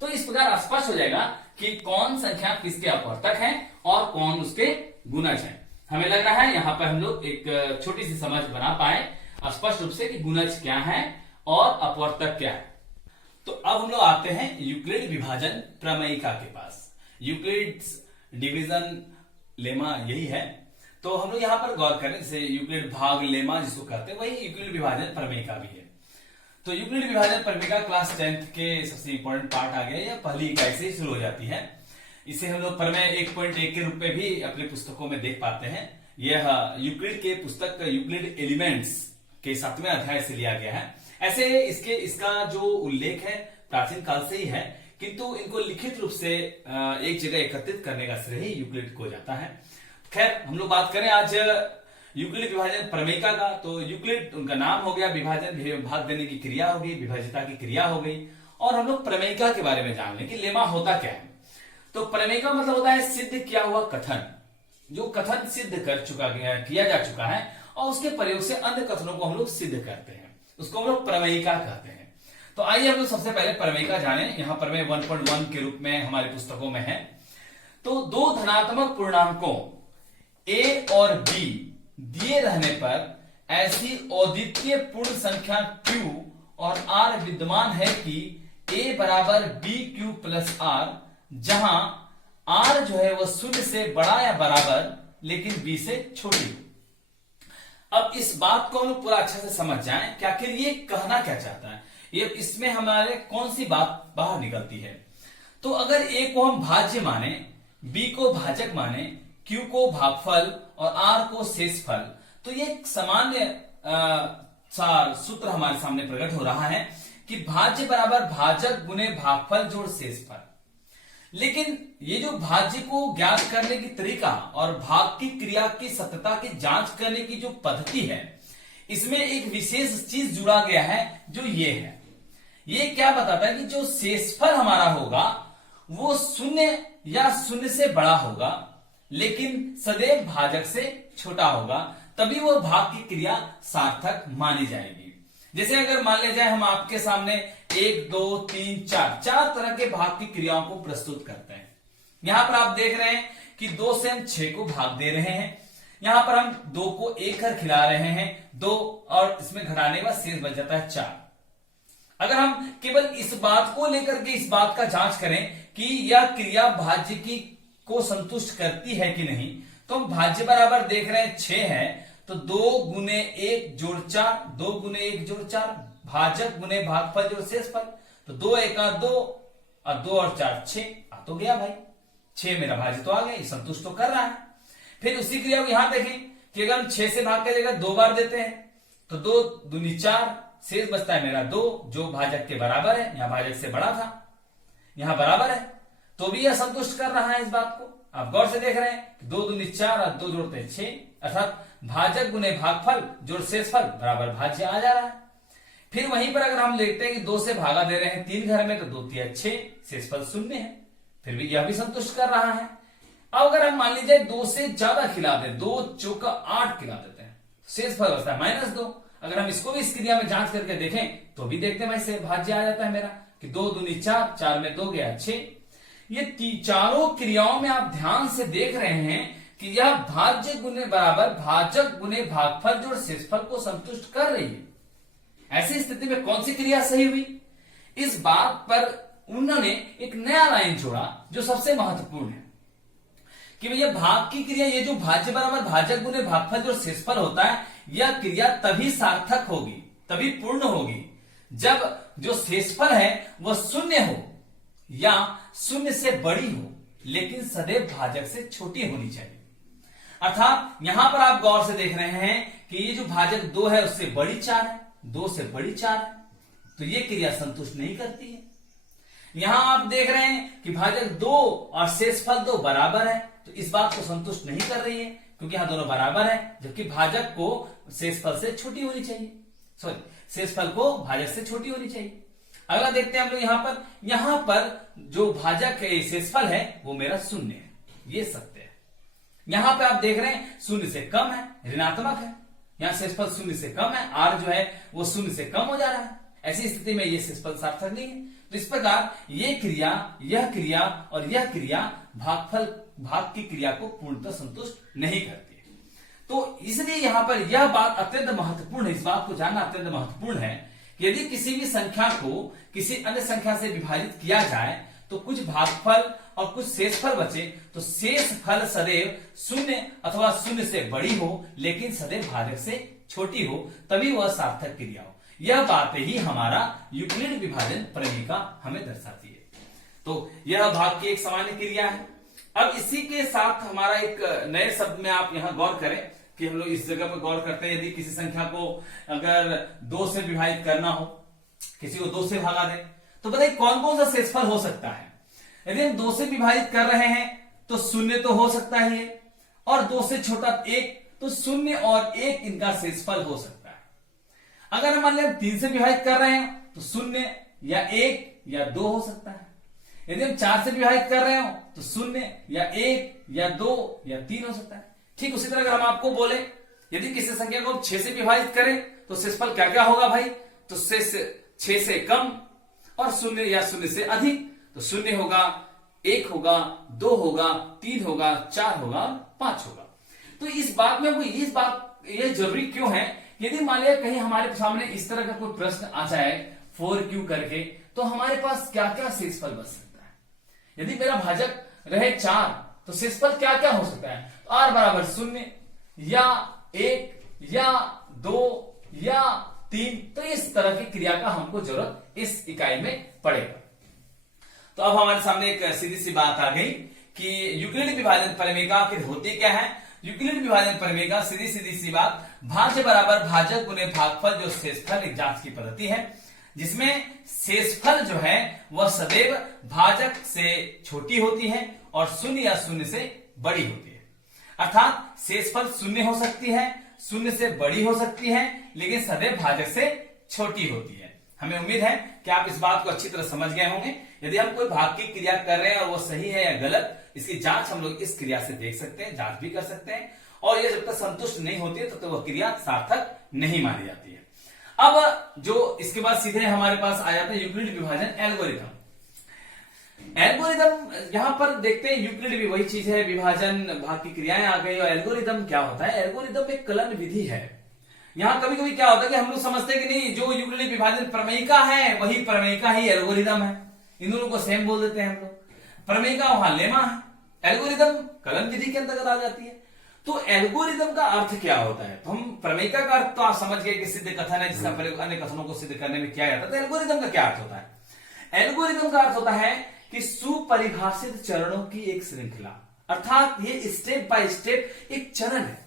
तो इस प्रकार स्पष्ट हो जाएगा कि कौन संख्या किसके अपवर्तक है और कौन उसके गुणज है। हमें लग रहा है यहाँ पर हम लोग एक छोटी सी समझ बना पाए स्पष्ट रूप से कि गुणज क्या है और अपवर्तक क्या है। तो अब हम लोग आते हैं यूक्लिड विभाजन प्रमेयिका के पास। यूक्लिड्स डिवीजन लेमा यही है। तो हम लोग यहाँ पर गौर करें, जैसे यूक्लिड भाग लेमा जिसको करते हैं वही यूक्लिड विभाजन प्रमेयिका भी है। तो यूक्लिड विभाजन प्रमेयिका क्लास 10th के सबसे इंपॉर्टेंट पार्ट आ गया, या पहली इकाई से ही शुरू हो जाती है। इसे हम लोग प्रमेय 1.1 के रूप में भी अपनी पुस्तकों में देख पाते हैं। यह यूक्लिड के पुस्तक यूक्लिड एलिमेंट्स के 7वें अध्याय से लिया गया है। ऐसे इसका जो उल्लेख है प्राचीन काल से ही है किंतु इनको लिखित रूप से एक जगह एकत्रित करने का श्रेय यूक्लिड को जाता है। खैर, हम लोग बात करें आज यूक्लिड विभाजन प्रमेयिका का, तो यूक्लिड उनका नाम हो गया, विभाजन भाग देने की क्रिया हो गई, विभाज्यता की क्रिया हो गई, और हम लोग प्रमेयिका के बारे में जान लें कि लेमा होता क्या है। तो प्रमेयिका मतलब होता है सिद्ध किया हुआ कथन, जो कथन सिद्ध कर चुका किया जा चुका है और उसके प्रयोग से अन्य कथनों को हम लोग सिद्ध करते हैं, उसको हम लोग प्रमेयिका कहते हैं। तो आइए हम लोग सबसे पहले प्रमेयिका जाने। यहाँ प्रमेय 1.1 के रूप में हमारी पुस्तकों में है। तो दो धनात्मक पूर्णांकों a और b दिए रहने पर ऐसी अद्वितीय पूर्ण संख्या q और r विद्यमान है कि a बराबर bq प्लस r, जहां r जो है वह शून्य से बड़ा या बराबर लेकिन b से छोटी हो। अब इस बात को हम लोग पूरा अच्छे से समझ जाएं कि आखिर ये कहना क्या चाहता है, ये इसमें हमारे कौन सी बात बाहर निकलती है। तो अगर a को हम भाज्य माने, b को भाजक माने, q को भागफल और r को शेषफल, तो ये एक सामान्य सूत्र हमारे सामने प्रकट हो रहा है कि भाज्य बराबर भाजक गुने भागफल जोड़ शेषफल। लेकिन ये जो भाज्य को ज्ञात करने की तरीका और भाग की क्रिया की सत्यता की जांच करने की जो पद्धति है, इसमें एक विशेष चीज जुड़ा गया है, जो ये है। ये क्या बताता है कि जो शेषफल हमारा होगा वो शून्य या शून्य से बड़ा होगा लेकिन सदैव भाजक से छोटा होगा, तभी वो भाग की क्रिया सार्थक मानी जाएगी। जैसे अगर मान लिया जाए हम आपके सामने 1, 2, 3, 4 तरह के भाग की क्रियाओं को प्रस्तुत करते हैं। यहां पर आप देख रहे हैं कि 2 से हम 6 को भाग दे रहे हैं, यहां पर हम 2 को 1 कर खिला रहे हैं 2, और इसमें घटाने के बाद शेष बच जाता है 4। अगर हम केवल इस बात को लेकर के इस बात का जांच करें कि यह क्रिया भाज्य की को संतुष्ट करती है कि नहीं, तो हम भाज्य बराबर देख रहे हैं 6 है, तो 2 गुने 1 जोड़ 4, 2 गुने 1 जोड़ 4, भाजक गुने भागफल जोड़ शेषफल, तो 2 1 2 और 2 और 4 6, आ तो गया भाई, 6 मेरा भाज्य तो आ गया, ये संतुष्ट तो कर रहा है। फिर उसी क्रिया को यहां देखें कि अगर हम 6 से भाग के जगह 2 बार देते हैं तो 2 दूनी 4, शेष बचता है मेरा 2, जो भाजक के बराबर है, यहां भाजक से बड़ा था, यहां बराबर है, तो भी यह संतुष्ट कर रहा है इस बात को। आप गौर से देख रहे हैं कि 2 दूनी 4 और 2 जोड़ते हैं 6, अर्थात भाजक गुने भागफल जोड़ शेषफल बराबर भाज्य आ जा रहा है। फिर वहीं पर अगर हम देखते हैं कि 2 से भागा दे रहे हैं 3 घर में, तो 2 3 6, शेषफल 0 है, फिर भी यह भी संतुष्ट कर रहा है। अब अगर हम मान लीजिए 2 से ज्यादा खिला दें, 2 चौका 8 खिला देते हैं, शेषफल बचता है -2। अगर हम इसको भी इस क्रिया में जांच करके देखें तो भी देखते हैं वैसे भाज्य आ जाता है मेरा कि 2 दूनी 4, 4 में 2 गया 6। ये चारों क्रियाओं में आप ध्यान से देख रहे हैं कि यह भाज्य गुने बराबर भाजक गुने भागफल जोड़ शेषफल को संतुष्ट कर रही है। ऐसी स्थिति में कौन सी क्रिया सही हुई, इस बात पर उन्होंने एक नया लाइन जोड़ा जो सबसे महत्वपूर्ण है कि भैया भाग की क्रिया, ये जो भाज्य बराबर भाजक गुने भागफल जोड़ शेषफल होता है, यह क्रिया तभी सार्थक होगी, तभी पूर्ण होगी जब जो शेषफल है वह 0 हो या 0 से बड़ी हो लेकिन सदैव भाजक से छोटी होनी चाहिए। अर्थात यहां पर आप गौर से देख रहे हैं कि ये जो भाजक 2 है उससे बड़ी 4 है, 2 से बड़ी 4 है, तो ये क्रिया संतुष्ट नहीं करती है। यहां आप देख रहे हैं कि भाजक 2 और शेषफल 2 बराबर है, तो इस बात को संतुष्ट नहीं कर रही है क्योंकि यहां दोनों बराबर है, जबकि भाजक को शेषफल से छोटी होनी चाहिए, शेषफल को भाजक से छोटी होनी चाहिए। अगला देखते हैं हम लोग यहां पर जो भाजक शेषफल है वो मेरा 0 है, ये सत्य है। यहां पे आप देख रहे हैं 0 से कम है, ऋणात्मक है, यहां शेषफल 0 से कम है, r जो है वो 0 से कम हो जा रहा है। ऐसी स्थिति में ये शेषफल सार्थक नहीं है। तो इस प्रकार ये क्रिया, यह क्रिया और यह क्रिया भाग की क्रिया को पूर्णतः संतुष्ट नहीं करती है। तो इसलिए यहां पर यह बात अत्यंत महत्वपूर्ण है, इस बात को जानना अत्यंत महत्वपूर्ण है कि यदि किसी भी संख्या को किसी अन्य संख्या से विभाजित किया जाए तो कुछ भागफल और कुछ शेषफल बचे, तो शेषफल सदैव 0 अथवा 0 से बड़ी हो लेकिन सदैव भाजक से छोटी हो, तभी वह सार्थक क्रिया हो। यह बात ही हमारा यूक्लिड विभाजन प्रमेयिका हमें दर्शाती है। तो यह भाग की एक सामान्य क्रिया है। अब इसी के साथ हमारा एक नए शब्द में आप यहां गौर करें कि हम लोग इस जगह पर गौर करते हैं, यदि किसी संख्या को अगर 2 से विभाजित करना हो, किसी को 2 से भागा दे, तो बताइए कौन कौन सा शेषफल हो सकता है। यदि हम 2 से विभाजित कर रहे हैं तो 0 तो हो सकता ही है, और 2 से छोटा 1, तो 0 और 1 इनका शेषफल हो सकता है। अगर हम मान लें 3 से विभाजित कर रहे हैं तो 0 या 1 या 2 हो सकता है। यदि हम 4 से विभाजित कर रहे हो तो 0 या 1 या 2 या 3 हो सकता है। ठीक उसी तरह अगर हम आपको बोले यदि किसी संख्या को 6 से विभाजित करें तो शेषफल क्या क्या होगा भाई, तो 6 से कम और 0 या 0 से अधिक, तो 0 होगा, 1 होगा, 2 होगा, 3 होगा, 4 होगा, 5 होगा। तो इस बात में ये जरूरी क्यों है, यदि मान लिया कहीं हमारे सामने इस तरह का कोई प्रश्न आ जाए 4q करके, तो हमारे पास क्या क्या शेषफल बच सकता है। यदि मेरा भाजक रहे 4 तो शेषफल क्या क्या हो सकता है, तो r बराबर 0 या 1 या 2 या 3, तो इस तरह की क्रिया का हमको जरूरत इस इकाई में पड़ेगा। तो अब हमारे सामने एक सीधी सी बात आ गई कि यूक्लिड विभाजन परिमेय आखिर होती क्या है। यूक्लिड विभाजन परिमेय सीधी सी बात, भाज्य बराबर भाजक गुने भागफल जो शेषफल एक जांच की पद्धति है, जिसमें शेषफल जो है वह सदैव भाजक से छोटी होती है और 0 या 0 से बड़ी होती है। अर्थात शेषफल 0 हो सकती है, 0 से बड़ी हो सकती है, लेकिन सदैव भाजक से छोटी होती है। हमें उम्मीद है कि आप इस बात को अच्छी तरह समझ गए होंगे। यदि हम कोई भाग की क्रिया कर रहे हैं और वो सही है या गलत, इसकी जांच हम लोग इस क्रिया से देख सकते हैं, जांच भी कर सकते हैं, और ये जब तक संतुष्ट नहीं होती है तब तक वह क्रिया सार्थक नहीं मानी जाती है। अब जो इसके बाद सीधे हमारे पास आ जाता है यूक्लिड विभाजन एल्गोरिथम। यहां पर देखते हैं यूक्लिड भी वही चीज है, विभाजन भाग की क्रियाएं आ गई, और एल्गोरिथम क्या होता है। एल्गोरिथम एक कलन विधि है। यहाँ कभी कभी क्या होता है कि हम लोग समझते हैं कि नहीं, जो यूक्लिड विभाजन प्रमेयिका है वही प्रमेयिका ही एल्गोरिथम है, इन दोनों को सेम बोल देते हैं हम लोग। प्रमेयिका वहां लेमा है, एल्गोरिथम कलन विधि के अंतर्गत आ जाती है। तो एल्गोरिथम का अर्थ क्या होता है, तो हम प्रमेयिका का अर्थ तो आप समझ गए कि सिद्ध कथन है जिसका प्रयोग अन्य कथनों को सिद्ध करने में किया जाता है। तो एल्गोरिथम का क्या अर्थ होता है। एल्गोरिथम का अर्थ होता है कि सुपरिभाषित चरणों की एक श्रृंखला, अर्थात ये स्टेप बाय स्टेप एक चरण है।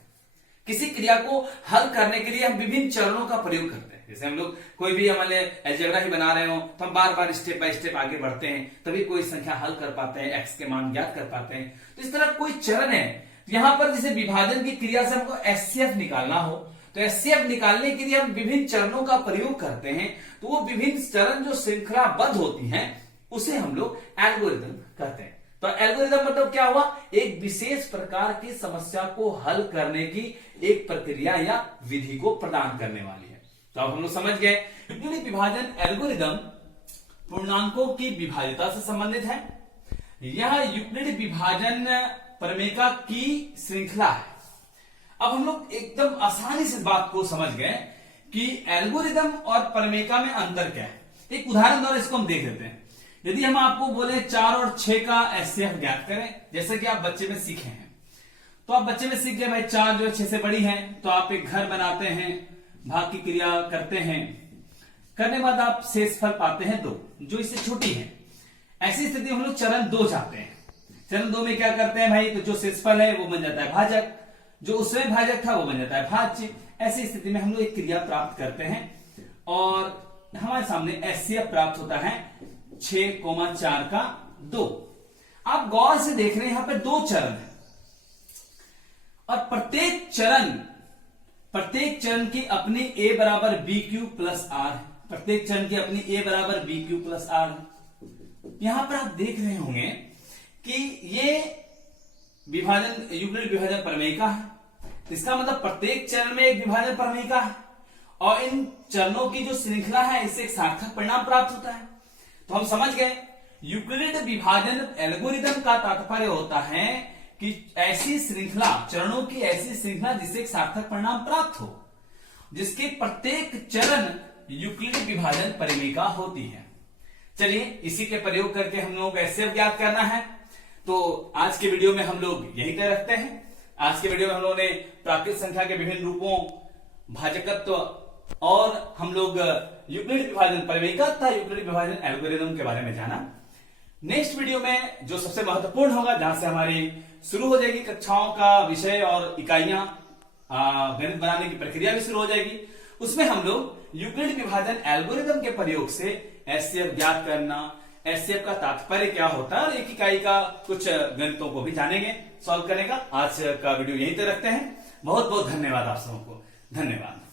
किसी क्रिया को हल करने के लिए हम विभिन्न चरणों का प्रयोग करते हैं। जैसे हम लोग कोई भी हमारे अलजेब्रा ही बना रहे हो तो हम बार बार स्टेप बाय स्टेप आगे बढ़ते हैं, तभी कोई संख्या हल कर पाते हैं, एक्स के मान ज्ञात कर पाते हैं। तो इस तरह कोई चरण है। यहां पर जैसे विभाजन की क्रिया से हमको एचसीएफ निकालना हो, तो एचसीएफ निकालने के लिए हम विभिन्न चरणों का प्रयोग करते हैं। तो वो विभिन्न चरण जो श्रृंखलाबद्ध होती हैं उसे हम लोग एल्गोरिथम कहते हैं। तो एल्गोरिथम मतलब क्या हुआ, एक विशेष प्रकार की समस्या को हल करने की एक प्रक्रिया या विधि को प्रदान करने वाली है। तो अब हम लोग समझ गए यूक्लिड विभाजन एल्गोरिथम पूर्णांकों की विभाज्यता से संबंधित है। यह यूक्लिड विभाजन प्रमेयिका की श्रृंखला है। अब हम लोग एकदम आसानी से बात को समझ गए कि एल्गोरिथम और प्रमेयिका में अंतर क्या है। एक उदाहरण द्वारा इसको हम देख लेते हैं। यदि हम आपको बोले 4 और 6 का एचसीएफ ज्ञात करें, जैसे कि आप बच्चे में सीखे हैं, तो आप बच्चे में सीख गए भाई 4 जो 6 से बड़ी है, तो आप एक घर बनाते हैं, भाग की क्रिया करते हैं, करने के बाद आप शेषफल पाते हैं 2 जो इससे छोटी है। ऐसी स्थिति में हम लोग चरण 2 चाहते हैं। चरण 2 में क्या करते हैं भाई, तो जो शेषफल है वो बन जाता है भाजक, जो उसमें भाजक था वो बन जाता है भाज्य। ऐसी स्थिति में हम लोग एक क्रिया प्राप्त करते हैं और हमारे सामने एचसीएफ प्राप्त होता है 6,4 का 2। आप गौर से देख रहे हैं यहां पे 2 चरण है और प्रत्येक चरण की अपनी a बराबर बी क्यू प्लस आर है। प्रत्येक चरण की अपनी a बराबर बी क्यू प्लस आर है। यहां पर आप देख रहे होंगे कि ये विभाजन यूक्लिड विभाजन प्रमेयिका है। इसका मतलब प्रत्येक चरण में एक विभाजन प्रमेयिका है और इन चरणों की जो श्रृंखला है इससे एक सार्थक परिणाम प्राप्त होता है। तो हम समझ गए यूक्लिड विभाजन एल्गोरिथम का तात्पर्य होता है कि ऐसी श्रृंखला, चरणों की ऐसी श्रृंखला जिससे एक सार्थक परिणाम प्राप्त हो, जिसके प्रत्येक चरण यूक्लिड विभाजन परिमेयिका होती है। चलिए इसी के प्रयोग करके हम लोगों को एचसीएफ ज्ञात करना है। तो आज के वीडियो में हम लोग यही तय रखते हैं। आज के वीडियो में हम लोगों ने प्राकृत संख्या के विभिन्न रूपों, भाजकत्व और हम लोग यूक्लिड विभाजन परिमेयिका तथा यूक्लिड विभाजन एल्गोरिथम के बारे में जाना। नेक्स्ट वीडियो में जो सबसे महत्वपूर्ण होगा, जहां से हमारी शुरू हो जाएगी कक्षाओं का विषय और इकाइयां, गणित बनाने की प्रक्रिया भी शुरू हो जाएगी, उसमें हम लोग यूक्लिड विभाजन एल्गोरिदम के प्रयोग से एचसीएफ ज्ञात करना, एचसीएफ का तात्पर्य क्या होता है और एक इकाई का कुछ गणितों को भी जानेंगे, सॉल्व करेगा। आज का वीडियो यहीं तक रखते हैं। बहुत बहुत धन्यवाद आप सबको, धन्यवाद।